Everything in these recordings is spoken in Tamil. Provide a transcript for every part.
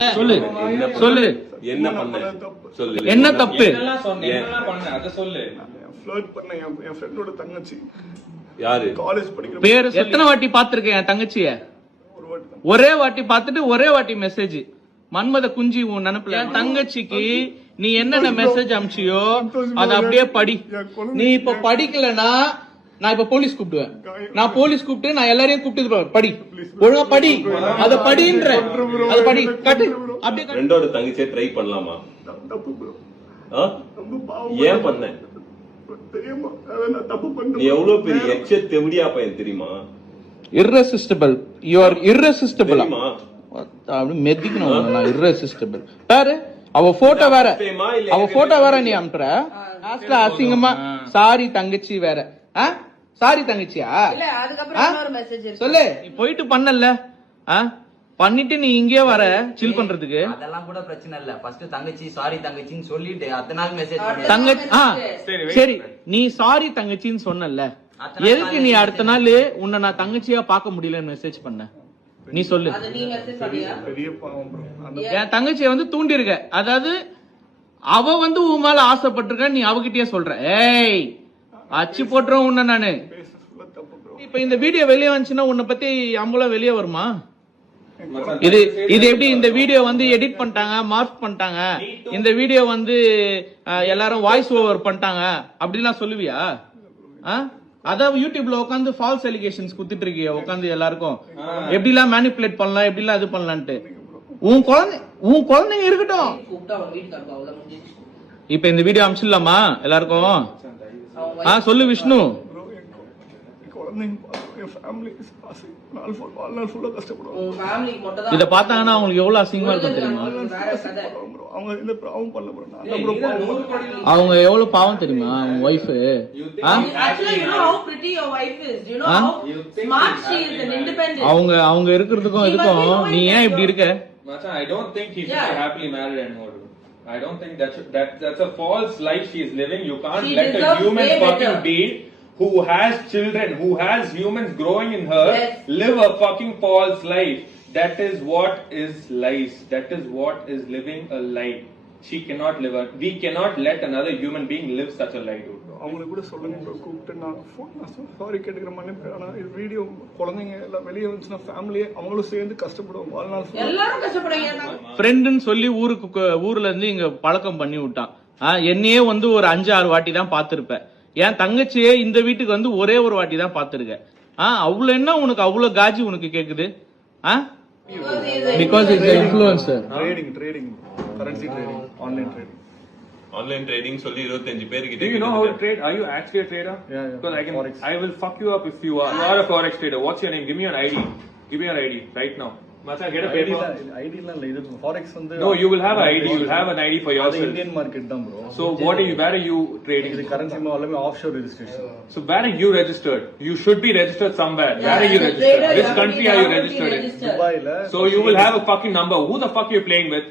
சொல்லு சொல்லு என்ன பண்ண சொல்லு என்ன தப்பு சொல்லு ஃப்ளர்ட் பண்ண என் ஃப்ரெண்டோட தங்கச்சி யாரு காலேஜ் படிக்கிற பேரு எத்தனை வாட்டி பாத்துருக்கேன் என் தங்கச்சிய ஒரு வாட்டி தான். ஒரே வாட்டி பாத்துட்டு ஒரே வாட்டி மெசேஜ் மன்மத குஞ்சி உன் நினைப்புல என் தங்கச்சிக்கு நீ என்னென்ன மெசேஜ் அனுப்பிச்சியோ அத அப்படியே படி நீ இப்ப படிக்கலனா நான் இப்ப போலீஸ் கூப்பிடுவேன் நான் போலீஸ் கூப்பிட்டு நான் எல்லாரையும் கூப்பிட்டு படி ஒழுங்கா படி அத படின்ற அத படி கட்டு அப்படியே ரெண்டோட தங்கச்சியை ட்ரை பண்ணலாமா தப்பு bro. ரொம்ப பாவம். ஏன் பண்ண தெரியுமா அதான் நான் தப்பு நீ பண்றேன். எவ்வளவு பெரிய எச்ச தெவிடியா பையன் தெரியுமா irresistible you are irresistible தெரியுமா? அப்படி மெதிக்கணும் உன்னை நான் irresistible பாரு அவ போட்டோ வேற அவ போட்டோ வேற நீ அனுப்புற லாஸ்ட்ல அசிங்கமா சாரி தங்கச்சி வேற சாரி தங்கச்சியா சொல்லு நீ போயிட்டு பண்ணல பண்ணிட்டு நீ இங்கே வர சில் பண்றதுக்கு அதெல்லாம் கூட பிரச்சனை இல்ல. ஃபர்ஸ்ட் தங்கச்சி சாரி தங்கச்சின்னு சொல்லிட்டு அத்தனை நாள் மெசேஜ் பண்ணி தங்கச்சி சரி நீ சாரி தங்கச்சின்னு சொன்னல எதுக்கு நீ அடுத்த நாள் உன்னை நான் தங்கச்சியா பார்க்க முடியலன்னு மெசேஜ் பண்ண நீ சொல்லு பெரிய பாவம் bro. அந்த என் தங்கச்சியை வந்து தூண்டி இருக்க அதாவது அவ வந்து உன் மேல ஆசைப்பட்டிருக்க நீ அவகிட்டயே சொல்ற ஏய் அச்சு போட்டுறோம் உன்ன நானு பேச சொல்ல தப்பு bro. இப்ப இந்த வீடியோ வெளியே வந்துச்சுன்னா உன்னை பத்தி அம்பலம் வெளியே வருமா இது இது எப்படி இந்த வீடியோ வந்து எடிட் பண்ணிட்டாங்க மார்க் பண்ணிட்டாங்க இந்த வீடியோ வந்து எல்லாரும் வாய்ஸ் ஓவர் பண்ணிட்டாங்க அப்படிலாம் சொல்லுவியா அதான் யூடியூப்ல உட்காந்து ஃபால்ஸ் எலிகேஷன்ஸ் குத்துட்டு இருக்கிய உட்காந்து எல்லாருக்கும் எப்படிலாம் மேனிபுலேட் பண்ணலாம் எப்படிலாம் இது பண்ணலான்ட்டு உன் குழந்தைங்க இருக்கட்டும் இப்ப இந்த வீடியோ அனுப்பிச்சிடலாமா எல்லாருக்கும் சொல்லு விஷ்ணு bro, என் குழந்தைங்க என் ஃபேமிலி வாழ்நாள் ஃபுல்லா கஷ்டப்படுவாங்க. இத பார்த்தாங்கன்னா அவங்களுக்கு எவ்வளவு அசிங்கமா இருக்கும் தெரியுமா bro. அவங்க இந்த பாவம் பண்ணல bro. நான் தான் bro பாவம் பண்ணேன். அவங்க எவ்வளவு பாவம் தெரியுமா அவங்க wife Actually, you know how pretty your wife is. You know how smart she is and independent. அவங்க இருக்கிறதுக்கும் இதுக்கும் நீ ஏன் இப்படி இருக்க Macha, I don't think he's happily married anymore. I don't think that's a false life she is living. You can't She let a deserves human way fucking better. being who has children, who has humans growing in her, Yes. live a fucking false life. That is what is lies. That is what is living a lie. She cannot live we cannot let another human being live such a lie, dude. அவங்களுக்கு கூட சொல்லுங்க bro. கூப்பிட்டு நான் சாரி கேட்டுக்கிற மன்னிப்பு. ஆனா இது வீடியோ குழந்தைங்க எல்லாம் வெளியே வந்துச்சுன்னா ஃபேமிலியே அவங்களும் சேர்ந்து கஷ்டப்படுவாங்க வாழ்நாள் full. எல்லாரும் கஷ்டப்படுறாங்க. ஃப்ரெண்டுன்னு சொல்லி ஊர்ல இருந்து இங்க பழக்கம் பண்ணி விட்டான் என்னையே வந்து ஒரு 5-6 வாட்டி தான் பாத்திருப்ப என் தங்கச்சியே இந்த வீட்டுக்கு வந்து ஒரே ஒரு வாட்டி தான் பாத்துருக்க அவ்வளவு என்ன உனக்கு அவ்வளவு காஜி உனக்கு கேக்குது because it's influencer trading currency trading online trading online trading சொல்லி 25 பேர் கிட்ட Do you know how to trade? Are you actually a trader? Yeah. Because I will fuck you up if you are. You are a forex trader. What's your name? Give me your ID. Give me your ID right now. Macha, get a paper. ஐடில இல்ல இது forex வந்து No, you will have an ID. You will have an ID for அது yourself. இந்தியன் மார்க்கெட் தான் bro. So where are you trading? இது கரன்சி எல்லாமே offshore registration. So where are you registered? You should be registered somewhere. Where are you registered? Which country are you registered in? துபாய்ல So you will have a fucking number. Who the fuck are you playing with?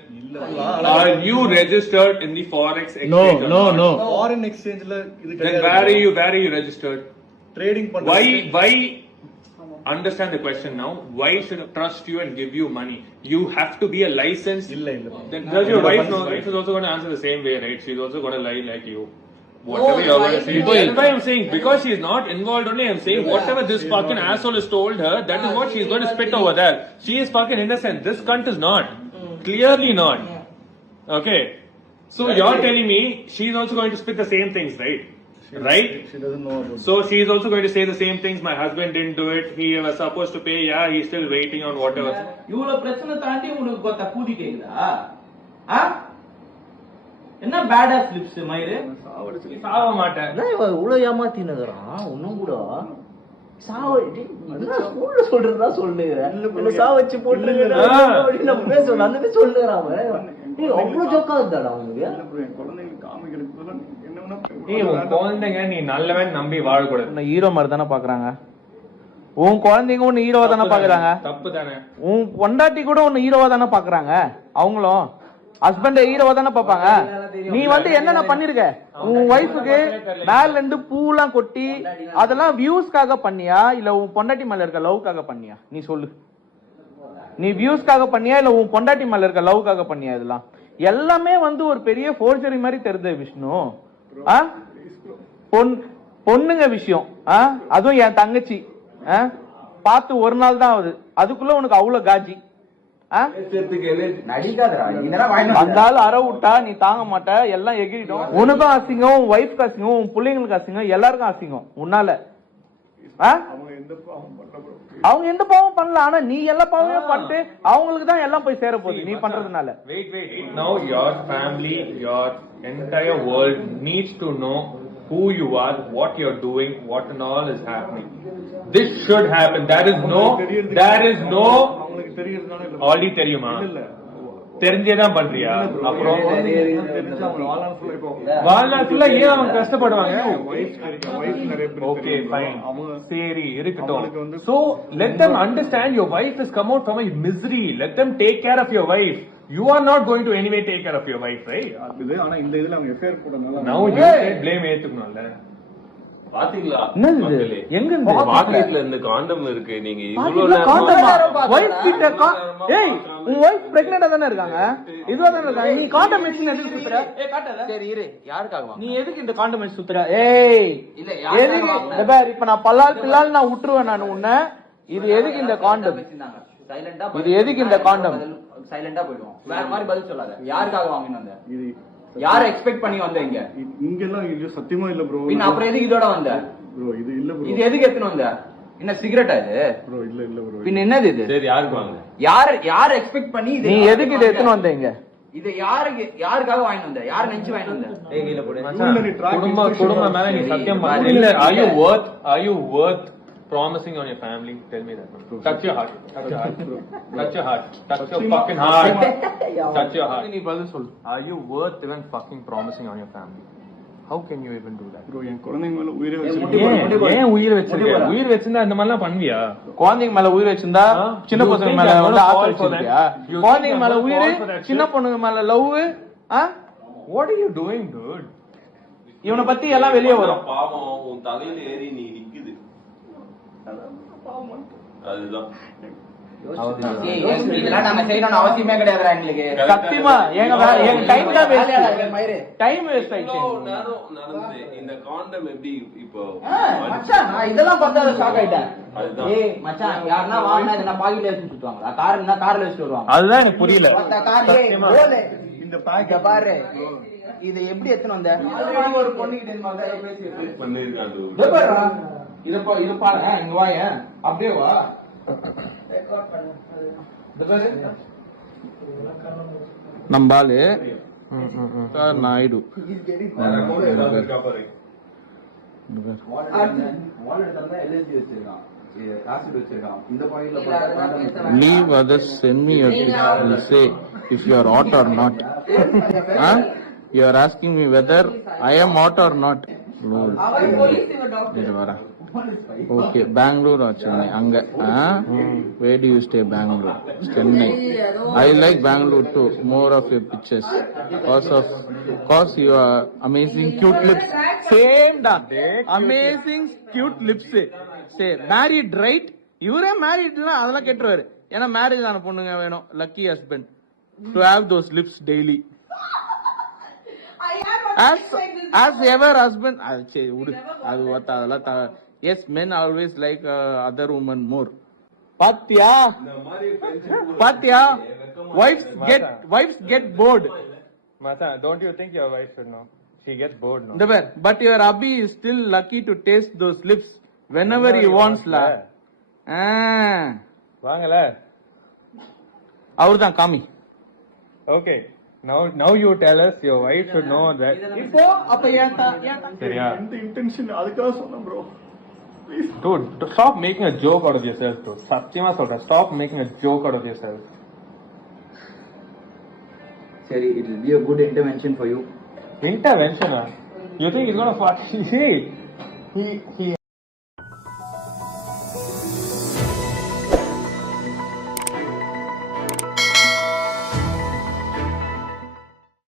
Are you registered in the forex exchange? No. Foreign எக்ஸ்சேஞ்ச்ல இது Then கிடையாது. where are you registered? Trading பண்றது. Why understand the question now? Why should I trust you and give you money? You have to be a licensed. இல்ல Then does your wife know? Wife is also going to answer the same way, right? She's also going to lie like you. Whatever you're going to say. That's why I'm saying, because she's not involved only, I'm saying whatever this fucking asshole has told her, that is what she's going to spit over there. She is fucking innocent. This cunt is not. Clearly not. Okay. So you're telling me she's also going to spit the same things, right? Right? she doesn't know about So she is also going to say the same things. My husband didn't do it. He was supposed to pay. Yeah, he's still waiting on whatever. இவ்வளவு பிரச்சனை தாண்டி உனக்கு பார்த்தா கூதி கேக்குதா என்ன பேடா ஸ்லிப்ஸ் மயிறு சாவ மாட்டேன். இவ்வளவு ஏமாத்தினுக்குறான் ஒன்னும் கூட சொல்றதா சொல்லுங்க சாவச்சு போட்டு அந்த சொல்லுறான் அவ்வளவு ஜோக்கா இருந்தாடா அவனுக்கு குழந்தைங்களுக்கு காமிக்கிறதுக்கு என்ன வேணா உன் குழந்தைங்க நீ நல்லவன் நம்பி வாழக்கூடாது. ஹீரோ மாதிரி தானே பாக்குறாங்க உன் குழந்தைங்க உன்னை ஹீரோவா தானே பாக்குறாங்க தப்பு தானே. உன் பொண்டாட்டி கூட உன்னை ஹீரோவா தானே பாக்குறாங்க அவங்களும் ஹஸ்பண்ட் ஹீரோவா தானே பாப்பாங்க நீ வந்து என்னென்ன பண்ணிருக்க உன் ஒய்ஃபுக்கு மேல இருந்து பூலாம் கொட்டி அதெல்லாம் வியூஸ்க்காக பண்ணியா இல்ல உன் பொண்டாட்டி மேல இருக்க லவ்க்காக பண்ணியா நீ சொல்லு நீ வியூஸ்க்காக பண்ணியா இல்ல உன் பொண்டாட்டி மேல இருக்க லவ்க்காக பண்ணியா? இதெல்லாம் எல்லாமே வந்து ஒரு பெரிய ஃபோர்ஜரி மாதிரி தெரியுது விஷ்ணு. பொண்ணுங்க விஷயம், அதுவும் என் தங்கச்சி பார்த்து ஒரு நாள் தான் ஆகுது, அதுக்குள்ள உனக்கு அவ்வளவு காஜி. வந்தாலும் அற விட்டா நீ தாங்க மாட்ட, எல்லாம் எகிரிடும். உனக்கும் அசிங்கம், உன் ஒய்ஃப்க்கு அசிங்கம், உன் பிள்ளைங்களுக்கு அசிங்கம், எல்லாருக்கும் அசிங்கம் உன்னால. அவங்க எந்த பாவம் பண்ணல, ஆனா நீ எல்லா பாவமும் பண்ணிட்டு அவங்களுக்கு தான் எல்லாம் போய் சேர போகுது நீ பண்றதுனால. Wait. Now your family, your entire world needs to know who you are, what you're doing, what and all is happening. This should happen. There is no already தெரியுமா? தெரிஞ்சேதான் பண்றியா? அப்புறம் வாழ்நாட்டுல ஏன் அவங்க கஷ்டப்படுவாங்க? ஓகே ஃபைன், சரி இருக்கட்டும். So let them understand your wife has come out from a misery. Let them take care of your wife. You are not going to anyway take care of your wife, right? ஆனா இந்த இதுல அவங்க எஃப்ஐஆர் போட்டனால Now you say blame ஏத்துக்கணும்ல. பாத்தீங்களா என்னது? எங்க இருந்து பாக்கெட்ல இருந்து காண்டம் இருக்கு. நீங்க இவ்வளவு உன் ஒய்ஃப் பிரெக்னெண்டா தானே இருக்காங்க, இதுவா தானே இருக்காங்க. நீ காண்டம் மெஷின் எதுக்கு சுத்துற? சரி இரு, யாருக்காக நீ எதுக்கு இந்த காண்டம் மெஷின் சுத்துற? இல்ல எதுக்கு? இப்ப நான் பல்லால் நான் விட்டுருவேன் நான் உன்ன. இது எதுக்கு இந்த காண்டம்? சைலண்டா இது எதுக்கு இந்த காண்டம்? சைலண்டா போயிடுவோம். வேற மாதிரி பதில் சொல்லாத. யாருக்காக வாங்கிட்டு வந்த? இது யார எக்ஸ்பெக்ட் பண்ணி வந்த? இங்க எல்லாம் இது சத்தியமா இல்ல ப்ரோ. பின்ன அப்புறம் எதுக்கு இதோட வந்த ப்ரோ? இது இல்ல ப்ரோ. இது எதுக்கு எடுத்துட்டு வந்த? என்ன சிகரெட்டா இது ப்ரோ? இல்ல ப்ரோ. பின்ன என்னது இது? சரி யாருக்கு வாங்க? யார எக்ஸ்பெக்ட் பண்ணி இது? நீ எதுக்கு இத எடுத்துட்டு வந்தீங்க? இது யாருக்காக வாங்கிட்டு வந்த? யார நினைச்சு வாங்கிட்டு வந்த? கையில போடு. குடும்ப மேல நீ சத்தியம் பண்ணு. இல்ல, are you worth promising on your family? Tell me that. Touch your heart. Touch your heart. Touch your heart. Touch your fucking heart. Touch your heart. நீ பதில் சொல்லு. Are you worth even fucking promising on your family? How can you even do that? Bro என் குழந்தைங்க மேல உயிரை வச்சிருக்கேன். ஏன் உயிர் வச்சிருக்க? உயிர் வச்சிருந்தா இந்த மாதிரிலாம் பண்ணுவியா? குழந்தைங்க மேல உயிர் வச்சிருந்தா சின்ன பசங்க மேல வந்து ஆசை வச்சிருக்கியா? குழந்தைங்க மேல உயிர், சின்ன பொண்ணுங்க மேல love. What are you doing, dude? இவனை பத்தி எல்லாம் வெளியே வரும். பாவம் உன் தலையில ஏறி நீ நிக்குது. அதுதான் இதெல்லாம் நாங்க செய்யணும்னு அவசியமே கிடையாதுடா எங்களுக்கு. சத்தியமா எங்க டைம் தான் டைம் வேஸ்ட் ஆயிடுச்சு. இந்த காண்டம் எப்படி இப்போ மச்சான் நான் இதெல்லாம் பார்த்தா ஷாக் ஆயிட்டேன். ஏய் மச்சான், யாருன்னா வாங்கினா இத நான் பாக்கெட்ல வச்சு சுத்துவாங்களா? கார்னா கார்ல வச்சுட்டு வருவாங்க. அதுதான் எனக்கு புரியல. இந்த பேக் பாரு, இது எப்படி எத்தனை வந்த? ஆல்ரெடி ஒரு பொண்ணு கிட்ட இந்த மாதிரி பேசி பண்ணிருக்காங்க. இது பாரு, இங்க வாய, அப்படியே வா. நம்பாலு Naidu leave others, send me your tips, will say if you are hot or not. You are asking me whether I am hot or not. Okay, Bangalore or Chennai? Anga. Where do you stay? Bangalore, Chennai. I like Bangalore too. More of your pictures. Cause you are amazing cute lips. Same da. Amazing cute lips. Say married right? You're married la adala ketruvaru. Ena marriage ana ponnunga venum. Lucky husband to have those lips daily. As ever husband. Adu adala. Yes, men always like other women more. Patya, wives get bored. Mata, don't you think your wife should know? She gets bored now. But your hubby is still lucky to taste those lips whenever he wants la. Vaangala. Avurdan kami. Okay. Now you tell us your wife should know that. Ipo appa yenta. Seriya. இந்த இன்டென்ஷன் அதுக்காக சொன்னேன் bro. Dude, stop making a joke out of yourself, dude. Satyama solra, stop making a joke out of yourself. சரி, it will be a good intervention for you. Intervention, You think he's gonna fuck? See, he